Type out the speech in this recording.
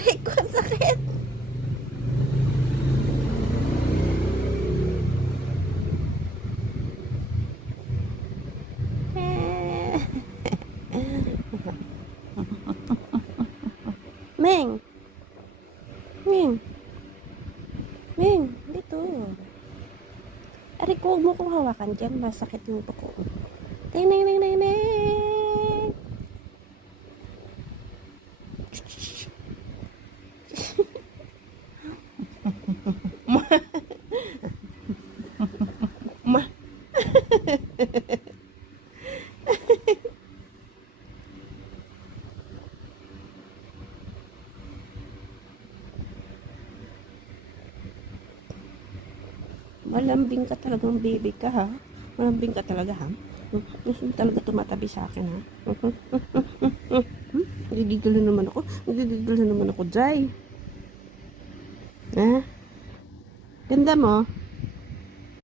Aray ko, ang sakit. Meng. Meng. Meng, dito. Aray ko, huwag mo kong hawakan dyan. Masakit yung pako. Ting, ting, ting, ting, ting. Ma. Ma. Malambing ka talagang baby ka, ha? Malambing ka talaga, ha? Hindi talaga tumatabi sa akin, ha? Nagigigil na naman ako. Nagigigil na naman ako, Jai. Ha? Ganda mo?